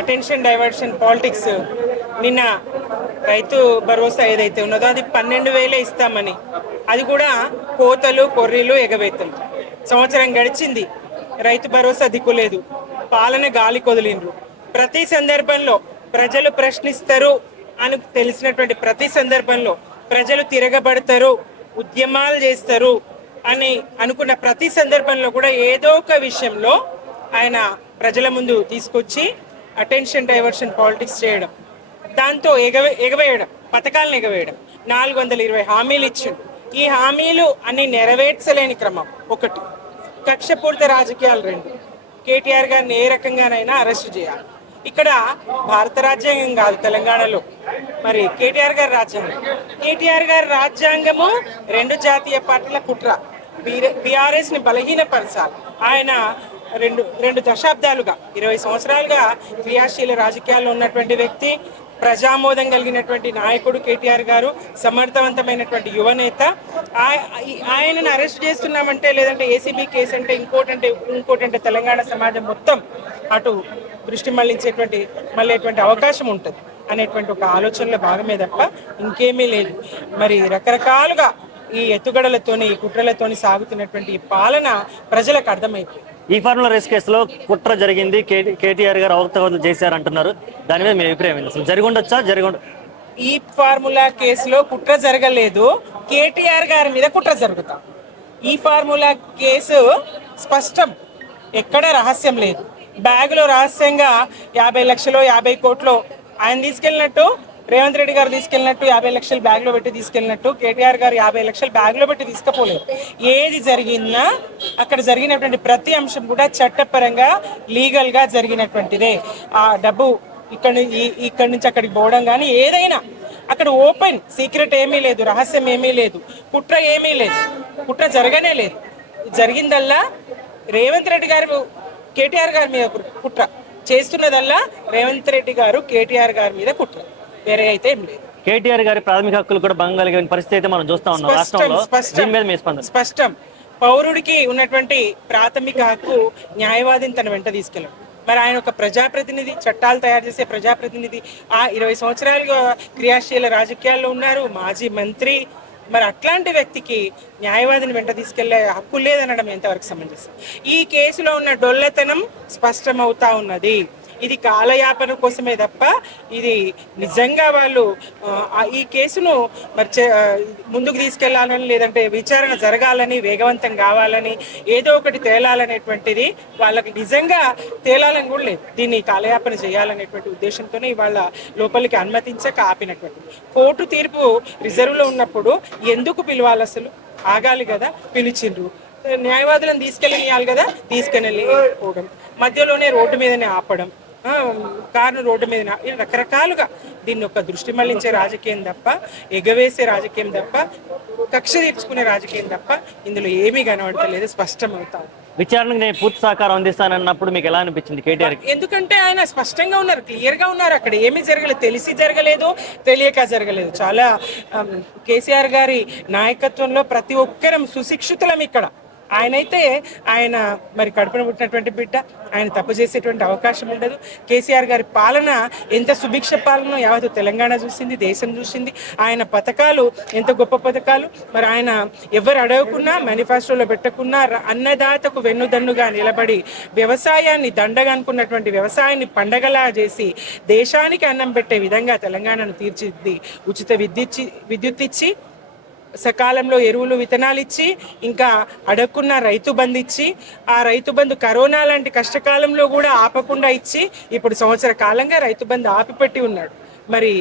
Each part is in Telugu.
Attention diversion politics. నిన్న రైతు భరోసా ఏదైతే ఉన్నదో అది 12,000 ఇస్తామని, అది కూడా కోతలు కొర్రీలు ఎగవేతలు. సంవత్సరం గడిచింది, రైతు భరోసా దిక్కులేదు, పాలన గాలి కొదిలిండ్రు. ప్రతి సందర్భంలో ప్రజలు ప్రశ్నిస్తారు అని తెలిసినటువంటి ప్రతి సందర్భంలో ప్రజలు తిరగబడతారు, ఉద్యమాలు చేస్తారు అని అనుకున్న ప్రతి సందర్భంలో కూడా ఏదో ఒక విషయంలో ఆయన ప్రజల ముందు తీసుకొచ్చి అటెన్షన్ డైవర్షన్ పాలిటిక్స్ చేయడం, దాంతో ఎగవేయడం, పథకాలను ఎగవేయడం. 420 హామీలు ఇచ్చిండు. ఈ హామీలు అన్ని నెరవేర్చలేని క్రమం ఒకటి, కక్షపూరిత రాజకీయాలు రెండు. కేటీఆర్ గారిని ఏ రకంగానైనా అరెస్ట్ చేయాలి. ఇక్కడ భారత రాజ్యాంగం కాదు తెలంగాణలో, మరి కేటీఆర్ గారి రాజ్యాంగం. కేటీఆర్ గారి రాజ్యాంగము రెండు జాతీయ పార్టీల కుట్ర, బీఆర్ఎస్ ని బలహీనపరచాలి. ఆయన రెండు దశాబ్దాలుగా 20 సంవత్సరాలుగా క్రియాశీల రాజకీయాల్లో ఉన్నటువంటి వ్యక్తి, ప్రజామోదం కలిగినటువంటి నాయకుడు కేటీఆర్ గారు, సమర్థవంతమైనటువంటి యువనేత. ఆయనను అరెస్ట్ చేస్తున్నామంటే, లేదంటే ఏసీబీ కేసు అంటే, ఇంకోటంటే తెలంగాణ సమాజం మొత్తం అటు దృష్టి మళ్ళేటువంటి అవకాశం ఉంటుంది అనేటువంటి ఒక ఆలోచనలో భాగమే తప్ప ఇంకేమీ లేదు. మరి రకరకాలుగా ఈ ఎత్తుగడలతోని, ఈ కుట్రలతోని సాగుతున్నటువంటి ఈ పాలన ప్రజలకు అర్థమైపోయింది. ఈ ఫార్ములా రేస్ కేసులో కుట్ర జరిగింది, కేటీఆర్ గారు అవకతవకలు చేశారంటున్నారు. దాని మీద మీ అభిప్రాయం ఏంటి? అసలు జరిగి ఉండొచ్చా? ఈ ఫార్ములా కేసులో కుట్ర జరగలేదు, కేటీఆర్ గారి మీద కుట్ర జరుగుతాం. ఈ ఫార్ములా కేసు స్పష్టం, ఎక్కడ రహస్యం లేదు. బ్యాగులో రహస్యంగా 50 లక్షలు 50 కోట్లు ఆయన తీసుకెళ్ళినట్టు, రేవంత్ రెడ్డి గారు తీసుకెళ్ళినట్టు 50 లక్షలు బ్యాగ్లో పెట్టి తీసుకెళ్ళినట్టు కేటీఆర్ గారు 50 లక్షలు బ్యాగ్లో పెట్టి తీసుకుపోలేదు. ఏది జరిగినా అక్కడ జరిగినటువంటి ప్రతి అంశం కూడా చట్టపరంగా లీగల్గా జరిగినటువంటిదే. ఆ డబ్బు ఇక్కడి నుంచి అక్కడికి పోవడం కానీ ఏదైనా అక్కడ ఓపెన్ సీక్రెట్ ఏమీ లేదు, రహస్యం ఏమీ లేదు, కుట్ర ఏమీ లేదు, కుట్ర జరగనే లేదు. జరిగిందల్లా రేవంత్ రెడ్డి గారు కేటీఆర్ గారి మీద కుట్ర చేస్తున్నదల్లా, రేవంత్ రెడ్డి గారు కేటీఆర్ గారి మీద కుట్ర, వేరే అయితే ఏం లేదు. కేటీఆర్ గారి ప్రాథమిక హక్కులు కూడా భంగం కలిగిన పరిస్థితి అయితే మనం చూస్తా ఉన్నాం రాష్ట్రంలో. స్పష్టం, పౌరుడికి ఉన్నటువంటి ప్రాథమిక హక్కు న్యాయవాదిని తన వెంట తీసుకెళ్ళడం. మరి ఆయన ఒక ప్రజాప్రతినిధి, చట్టాలు తయారు చేసే ప్రజాప్రతినిధి, 20 సంవత్సరాలుగా క్రియాశీల రాజకీయాల్లో ఉన్నారు, మాజీ మంత్రి. మరి అట్లాంటి వ్యక్తికి న్యాయవాదిని వెంట తీసుకెళ్లే హక్కు లేదనడం ఎంతవరకు సమంజసం? ఈ కేసులో ఉన్న డొల్లతనం స్పష్టమవుతా ఉన్నది. ఇది కాలయాపన కోసమే తప్ప ఇది నిజంగా వాళ్ళు ఈ కేసును మరి ముందుకు తీసుకెళ్లాలని, లేదంటే విచారణ జరగాలని, వేగవంతం కావాలని, ఏదో ఒకటి తేలాలనేటువంటిది వాళ్ళకి నిజంగా తేలాలని కూడా లేదు. దీన్ని కాలయాపన చేయాలనేటువంటి ఉద్దేశంతోనే ఇవాళ లోపలికి అనుమతించక ఆపినటువంటిది. కోర్టు తీర్పు రిజర్వ్లో ఉన్నప్పుడు ఎందుకు పిలవాలి? అసలు ఆగాలి కదా, పిలిచిండ్రు. న్యాయవాదులను తీసుకెళ్ళనియాలి కదా, తీసుకెళ్ళి పోవడం, మధ్యలోనే రోడ్డు మీదనే ఆపడం, కారును రోడ్డు మీద, రకరకాలుగా దీన్ని ఒక దృష్టి మళ్లించే రాజకీయం తప్ప, ఎగవేసే రాజకీయం తప్ప, కక్ష తీర్చుకునే రాజకీయం తప్ప ఇందులో ఏమీ కనబడతలేదు. స్పష్టమవుతాం. విచారణకు నేను పూర్తి సహకారం అందిస్తానన్నప్పుడు మీకు ఎలా అనిపించింది కేటీఆర్? ఎందుకంటే ఆయన స్పష్టంగా ఉన్నారు, క్లియర్గా ఉన్నారు. అక్కడ ఏమీ జరగలేదు, తెలిసి జరగలేదు, తెలియక జరగలేదు. చాలా కేసీఆర్ గారి నాయకత్వంలో ప్రతి ఒక్కరం సుశిక్షితులం ఇక్కడ. ఆయన మరి కడుపున పుట్టినటువంటి బిడ్డ, ఆయన తప్పు చేసేటువంటి అవకాశం ఉండదు. కేసీఆర్ గారి పాలన ఎంత సుభిక్ష పాలన యావత్ తెలంగాణ చూసింది, దేశం చూసింది. ఆయన పథకాలు ఎంత గొప్ప పథకాలు. మరి ఆయన ఎవరు అడగకున్నా, మేనిఫెస్టోలో పెట్టకున్నా, అన్నదాతకు వెన్నుదన్నుగా నిలబడి వ్యవసాయాన్ని దండగా అనుకున్నటువంటి వ్యవసాయాన్ని పండగలా చేసి దేశానికి అన్నం పెట్టే విధంగా తెలంగాణను తీర్చిదిద్ది, ఉచిత విద్యుత్ ఇచ్చి, సకాలంలో ఎరువులు విత్తనాలు ఇచ్చి, ఇంకా అడగకున్న రైతు బంధు ఇచ్చి, ఆ రైతు బంధు కరోనా లాంటి కష్టకాలంలో కూడా ఆపకుండా ఇచ్చి, ఇప్పుడు సంవత్సర కాలంగా రైతు బంధు ఆపిపెట్టి ఉన్నాడు. మరి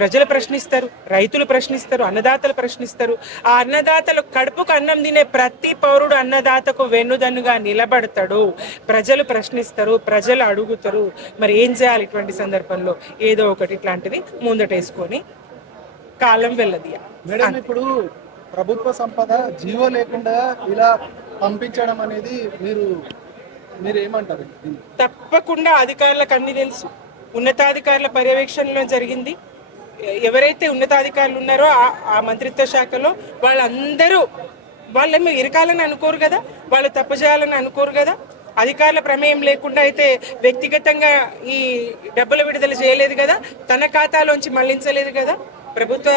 ప్రజలు ప్రశ్నిస్తారు, రైతులు ప్రశ్నిస్తారు, అన్నదాతలు ప్రశ్నిస్తారు. ఆ అన్నదాతలు కడుపుకు అన్నం తినే ప్రతి పౌరుడు అన్నదాతకు వెన్నుదన్నుగా నిలబడతాడు. ప్రజలు ప్రశ్నిస్తారు, ప్రజలు అడుగుతారు. మరి ఏం చేయాలి ఇటువంటి సందర్భంలో? ఏదో ఒకటి ఇట్లాంటిది ముందటేసుకొని కాలం వెళ్ళది. మేడం, ఇప్పుడు ప్రభుత్వ సంపద జీవో లేకుండా ఇలా పంపించడం అనేది మీరు ఏమంటారు? తప్పకుండా అధికారులకు అన్ని తెలుసు. ఉన్నతాధికారుల పర్యవేక్షణలో జరిగింది. ఎవరైతే ఉన్నతాధికారులు ఉన్నారో ఆ మంత్రిత్వ శాఖలో వాళ్ళందరూ వాళ్ళేమో ఇరకాలని అనుకోరు కదా, వాళ్ళు తప్పు చేయాలని అనుకోరు కదా. అధికారుల ప్రమేయం లేకుండా అయితే వ్యక్తిగతంగా ఈ డబ్బులు విడుదల చేయలేదు కదా, తన ఖాతాలోంచి మళ్లించలేదు కదా, ప్రభుత్వ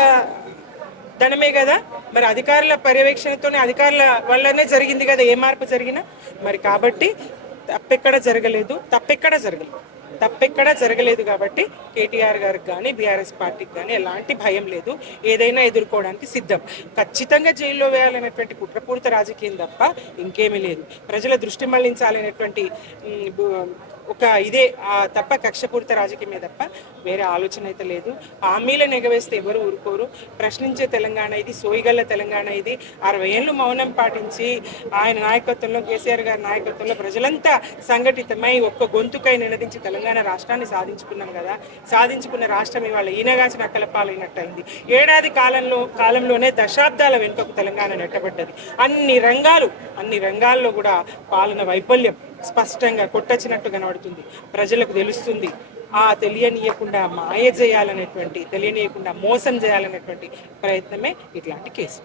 ధనమే కదా, మరి అధికారుల పర్యవేక్షణతోనే అధికారుల వల్లనే జరిగింది కదా ఏ మార్పు జరిగినా. మరి కాబట్టి తప్పెక్కడా జరగలేదు కాబట్టి కేటీఆర్ గారికి కానీ బీఆర్ఎస్ పార్టీకి కానీ ఎలాంటి భయం లేదు, ఏదైనా ఎదుర్కోవడానికి సిద్ధం. ఖచ్చితంగా జైల్లో వేయాలనేటువంటి కుట్రపూరిత రాజకీయం తప్ప ఇంకేమీ లేదు. ప్రజల దృష్టి మళ్లించాలనేటువంటి ఒక ఇదే తప్ప కక్షపూరిత రాజకీయమే తప్ప వేరే ఆలోచన అయితే లేదు. హామీలను ఎగవేస్తే ఎవరు ఊరుకోరు. ప్రశ్నించే తెలంగాణ ఇది, సోయిగల్ల తెలంగాణ ఇది. 60 ఏళ్ళు మౌనం పాటించి ఆయన నాయకత్వంలో, కేసీఆర్ గారి నాయకత్వంలో ప్రజలంతా సంఘటితమై ఒక్క గొంతుకై నినదించి తెలంగాణ రాష్ట్రాన్ని సాధించుకున్నాం కదా. సాధించుకున్న రాష్ట్రం ఇవాళ ఈనగాచిన అక్కలపాలైనట్టయింది. ఏడాది కాలంలోనే దశాబ్దాల వెనుకకు తెలంగాణ నెట్టబడ్డది. అన్ని రంగాల్లో కూడా పాలన వైఫల్యం స్పష్టంగా కొట్టచ్చినట్టు కనబడుతుంది. ప్రజలకు తెలుస్తుంది. తెలియనీయకుండా మాయ చేయాలనేటువంటి, తెలియనీయకుండా మోసం చేయాలనేటువంటి ప్రయత్నమే ఇట్లాంటి కేసు.